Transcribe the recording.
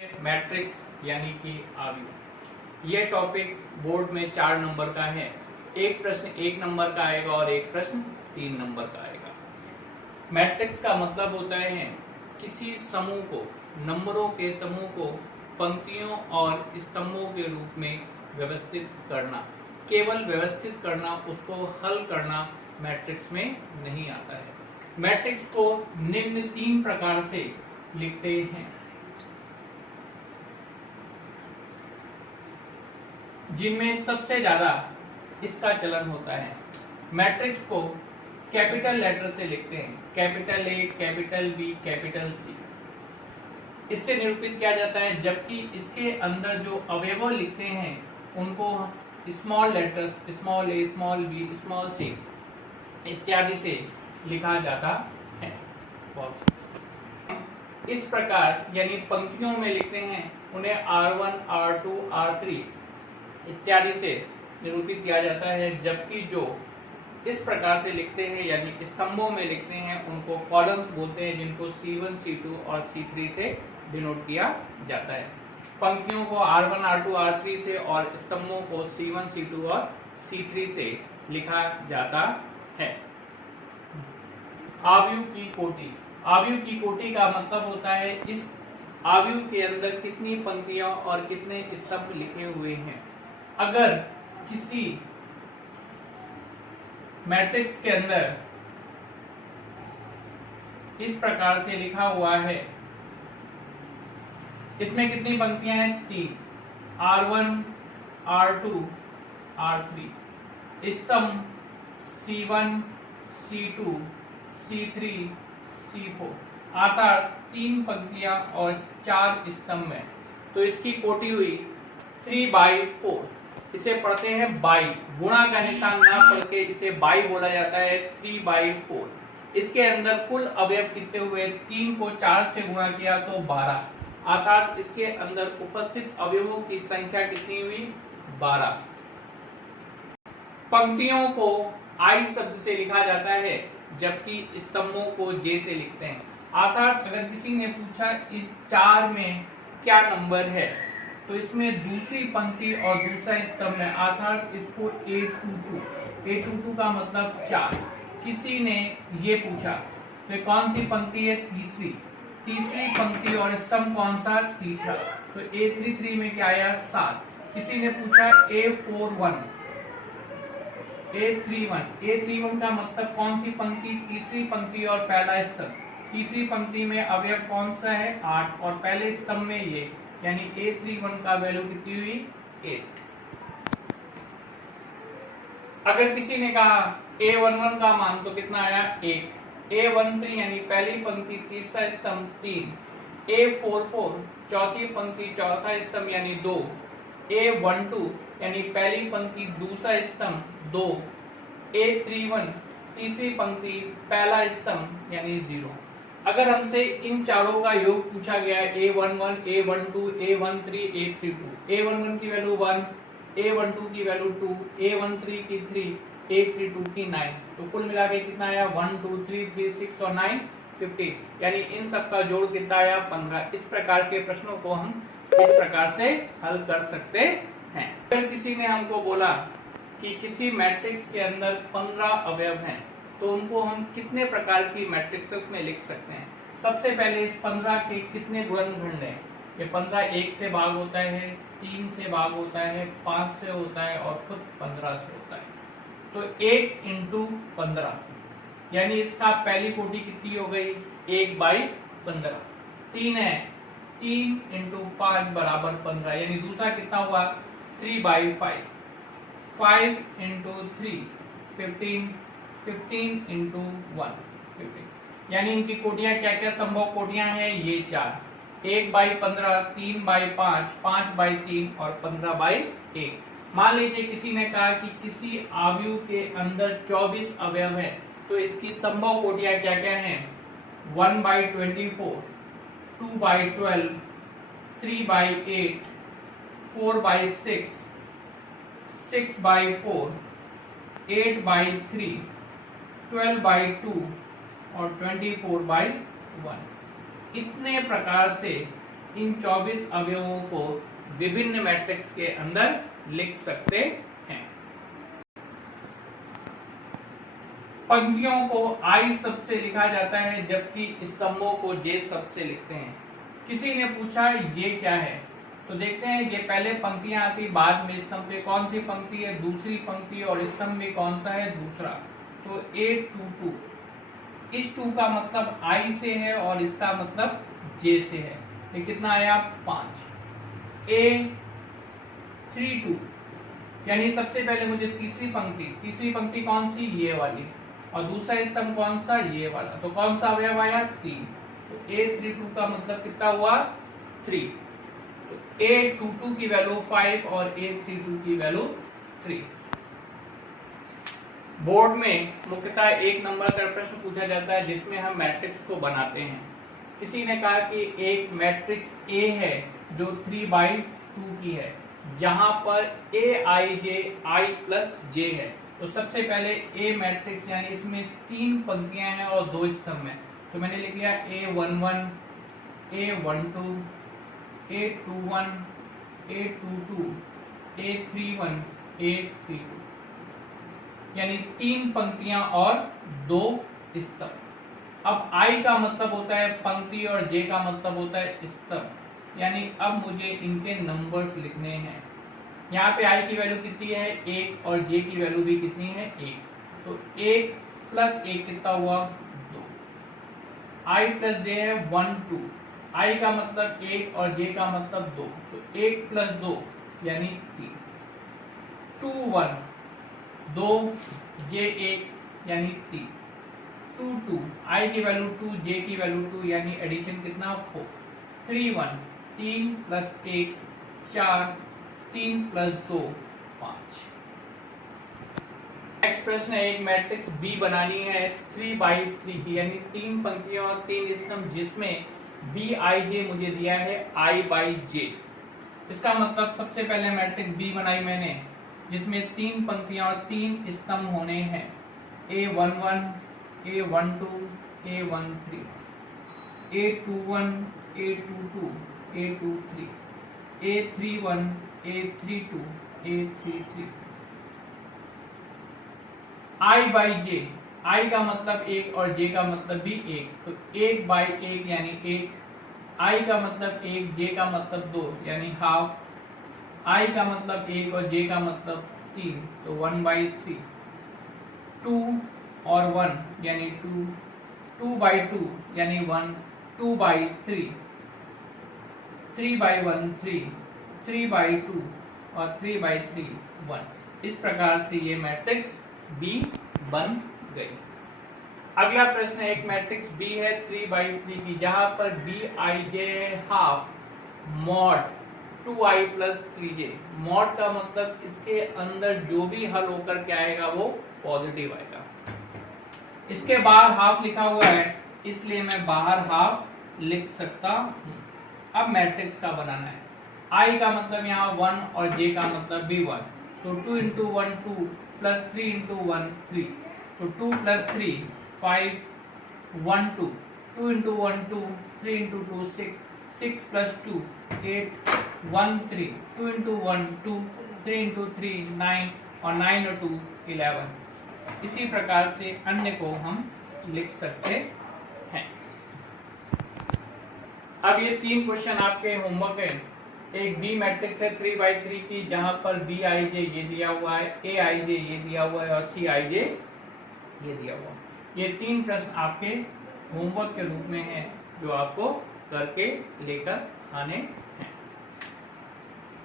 Matrix यानी कि आव्यूह। यह टॉपिक बोर्ड में 4 नंबर का है। एक प्रश्न 1 नंबर का आएगा और एक प्रश्न 3 नंबर का आएगा। मैट्रिक्स का मतलब होता है किसी समूह को, नंबरों के समूह को पंक्तियों और स्तंभों के रूप में व्यवस्थित करना। केवल व्यवस्थित करना, उसको हल करना मैट्रिक्स में नहीं आता है। मैट्रिक्स को निम्न 3 प्रकार से लिखते हैं, जिनमें सबसे ज्यादा इसका चलन होता है। मैट्रिक्स को कैपिटल लेटर से लिखते हैं, capital A, capital B, capital C. इससे निरूपित किया जाता है, जबकि इसके अंदर जो अवयव लिखते हैं उनको स्मॉल लेटर्स, स्मॉल ए, स्मॉल बी, स्मॉल सी इत्यादि से लिखा जाता है। इस प्रकार यानी पंक्तियों में लिखते हैं, उन्हें R1, R2, R3 इत्यादि से निरूपित किया जाता है। जबकि जो इस प्रकार से लिखते हैं यानी स्तंभों में लिखते हैं, उनको कॉलम्स बोलते हैं, जिनको C1, C2 और C3 से डिनोट किया जाता है। पंक्तियों को R1, R2, R3 से और स्तंभों को C1, C2 और C3 से लिखा जाता है। आव्यूह की कोटि। आव्यूह की कोटि का मतलब होता है इस आव्यूह के अंदर कितनी पंक्तियां और कितने स्तंभ लिखे हुए हैं। अगर किसी मैट्रिक्स के अंदर इस प्रकार से लिखा हुआ है, इसमें कितनी पंक्तियां हैं? 3, R1, R2, R3। स्तंभ C1, C2, C3, C4। आता 3 पंक्तियां और 4 स्तंभ है, तो इसकी कोटि हुई 3/4। इसे पढ़ते हैं बाई, गुणा का निशान ना पढ़ के इसे बाई बोला जाता है, 3/4। इसके अंदर कुल अवयव कितने हुए? 3 को 4 से गुणा किया तो 12, अर्थात इसके अंदर उपस्थित अवयवों की संख्या कितनी हुई? 12। पंक्तियों को आई शब्द से लिखा जाता है, जबकि स्तंभों को जे से लिखते हैं। अर्थात अगर किसी ने पूछा इस 4 में क्या नंबर है, तो इसमें दूसरी पंक्ति और दूसरा स्तंभ है, अर्थात इसको A22 का मतलब 4। किसी ने ये पूछा तो कौन सी पंक्ति है? तीसरी पंक्ति और स्तंभ कौन सा? तीसरा। तो A33 में क्या आया? 7। किसी ने पूछा A31 का मतलब कौन सी पंक्ति? तीसरी पंक्ति और पहला स्तंभ। तीसरी पंक्ति में अवयव कौन सा है? 8 और पहले स्तंभ में ये, यानी A31 का वैल्यू कितनी हुई? 8। अगर किसी ने कहा A11 का मान, तो कितना आया? 1। A13 यानी पहली पंक्ति तीसरा स्तंभ 3। A44 चौथी पंक्ति चौथा स्तंभ यानी 2। A12 यानी पहली पंक्ति दूसरा स्तंभ 2। A31 तीसरी पंक्ति पहला स्तंभ यानी 0। अगर हमसे इन चारों का योग पूछा गया है, A11, A12, A13, A32, A11 की वैल्यू 1, A12 की वैल्यू 2, A13 की 3, A32 की 9, तो कुल मिला के कितना आया? 1, 2, 3, 3, 6 और 9, 15, यानी इन सब का जोड़ कितना आया? 15। इस प्रकार के प्रश्नों को हम इस प्रकार से हल कर सकते हैं। अगर किसी ने हमको बोला कि किसी मैट्रिक्स के अंदर 15 अवयव हैं, तो उनको हम कितने प्रकार की मैट्रिक्सेस में लिख सकते हैं? सबसे पहले इस 15 के कितने गुणनखंड हैं? ये 15 1 से भाग होता है, 3 से भाग होता है, 5 से होता है और खुद 15 से होता है। तो 1 × 15 यानी इसका पहली कोटि कितनी हो गई? 1/15। 3 है, 3 × 5 = 15, यानी दूसरा कितना हुआ? 3/5। 5 × 3 15, 15 × 1 15, यानी इनकी कोटियां क्या क्या संभव कोटियां हैं? ये 4, 1/15, 3/5, 5/3 और 15/1। मान लीजिए किसी ने कहा कि किसी आव्यूह के अंदर 24 अवयव है, तो इसकी संभव कोटियां क्या क्या हैं? 1/24, 2/12, 3/8, 4/6, 6/4, 8/3, 12/2 और 24/1। इतने प्रकार से इन 24 अवयवों को विभिन्न मैट्रिक्स के अंदर लिख सकते हैं। पंक्तियों को I शब्द से लिखा जाता है जबकि स्तंभों को J शब्द से लिखते हैं। किसी ने पूछा ये क्या है, तो देखते हैं ये पहले पंक्तियां आती, बाद में स्तंभ पे कौन सी पंक्ति है, दूसरी पंक्ति, और स्तंभ में कौन सा है, दूसरा। तो A22, इस 2 का मतलब I से है और इसका मतलब J से है। ये कितना आया, 5। A32, यानी सबसे पहले मुझे तीसरी पंक्ति कौन सी, ये वाली, और दूसरा स्तंभ कौन सा, ये वाला। तो कौन सा अवयव आया, 3। तो A32 का मतलब कितना हुआ, 3। तो A22 की वैल्यू 5 और A32 की वैल्यू 3। बोर्ड में मुख्यतः 1 नंबर का प्रश्न पूछा जाता है जिसमें हम मैट्रिक्स को बनाते हैं। किसी ने कहा कि एक मैट्रिक्स A है जो 3/2 की है, जहां पर Aij I प्लस J है। तो सबसे पहले A मैट्रिक्स यानी इसमें 3 पंक्तियां हैं और 2 स्तंभ हैं। तो मैंने लिख लिया A11, A12, A21, A22, A31, A32, यानी 3 पंक्तियां और 2 स्तंभ। अब I का मतलब होता है पंक्ति और J का मतलब होता है स्तंभ, यानी अब मुझे इनके नंबर्स लिखने हैं। यहाँ पे I की वैल्यू कितनी है, 1, और J की वैल्यू भी कितनी है, 1। तो 1 प्लस 1 कितना हुआ, 2। I प्लस J है 1, 2। I का मतलब 1 और J का मतलब 2। तो 1 प्लस 2 यानी 3। 2, 1, 2, J 1 यानी 3। 2, 2, I की वैल्यू 2, J की वैल्यू 2, यानी एडिशन कितना, 4। 3, 1, 3 प्लस 1 4, 3 प्लस 2 5। नेक्स्ट प्रश्न है, एक मैट्रिक्स B बनानी है 3/3 की, यानी 3 पंक्तियां और 3 स्तंभ, जिसमें Bij मुझे दिया है I/J। इसका मतलब सबसे पहले मैट्रिक्स B बनाई मैंने जिसमें 3 पंक्तियां और 3 स्तंभ होने हैं। A11, A12, A13, A21, A22, A23, A31, A32, A33। I/J, I का मतलब 1 और J का मतलब भी 1, तो 1/1 यानी 1। I का मतलब 1, J का मतलब 2 यानी हाफ। I का मतलब 1 और J का मतलब 3, तो 1/3। 2 और 1 यानी 2, 2/2 यानी 1, 2/3, 3/1 3, 3/2 और 3/3 1। इस प्रकार से ये मैट्रिक्स B बन गई। अगला प्रश्न, एक मैट्रिक्स B है 3/3 की, जहां पर Bij है half mod 2i plus 3j। Mod का मतलब इसके अंदर जो भी हल होकर के आएगा वो पॉजिटिव आएगा। इसके बाहर हाफ लिखा हुआ है, इसलिए मैं बाहर हाफ लिख सकता हूं। अब मैट्रिक्स का बनाना है। I का मतलब यहाँ 1 और J का मतलब भी 1, तो 2 into 1 2 प्लस 3 into 1 3, तो 2 plus 3 5, 1 2, 2 into 1 2, 3 into 2 6, 6 plus 2 8, 1 3, 2 into 1 2, 3 into 3 9, और 9 और 2 11। इसी प्रकार से अन्य को हम लिख सकते हैं। अब ये 3 क्वेश्चन आपके होमवर्क है। एक B मैट्रिक्स है 3/3 की, जहां पर Bij ये दिया हुआ है, Aij ये दिया हुआ है और Cij ये दिया हुआ है। ये 3 प्रश्न आपके होमवर्क के रूप में हैं जो आपको करके लेकर आने हैं।